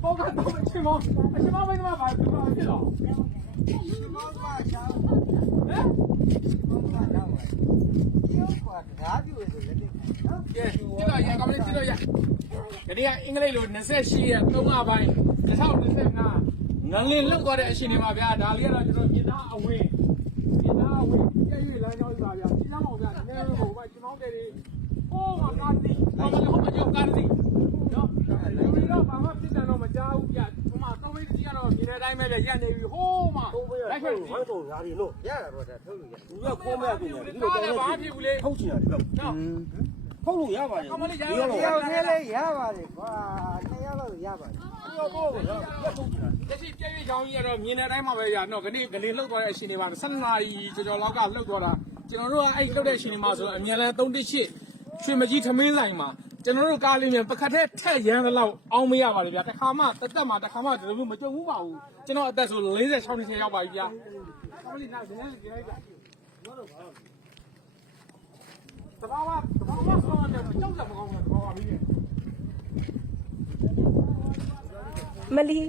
包个东西吗？是吗？为什么把这个去了？哎，这个也，咱们这个也，人家应该有24东亚班，2025能力弄过的心里嘛，别打猎了就是你打位，这有来叫啥呀？其他毛病，那个我把鸡毛给你，哦，我干的，我们后面就干的。有一个办法，现在我们家务家，我嘛稍微这样咯，明天咱们来演的好嘛，来看。还多啥的弄？也是说这头路，你要光卖给你，打来把屁股嘞，偷钱的，偷路也吧的，要那来也吧的，哇，那要了也吧的。要包个也偷钱。这是这位讲嘢咯，明天咱嘛ไป呀，喏，跟你录多少心里话，3นาที就叫老家录多了。ကျွန်တော်တို့အဲ့လုပ်တဲ့ရှင်ဒီမှာဆိုအမြဲတမ်း318ရွှေမကြီးထမင်းဆိုင်မှာကျွန်တော်တို့ကားလေးမြန်ပကတ်ထဲထက်ရမ်းလောက်အောင်မရပါလေဗျာတခါမှတက်မှာတခါမှဒီလိုမျိုးမကြုံဘူးပါဘူးကျွန်တော်အသက်ဆို46နှစ်ရောက်ပါပြီဗျာဟောလေးနောက်ဒီနေ့ကြည့်လိုက်ကြတဘာဝဆောင်းတယ်ကြောက်ကြမကောင်းဘူးတဘာဝပြီးနေမလီ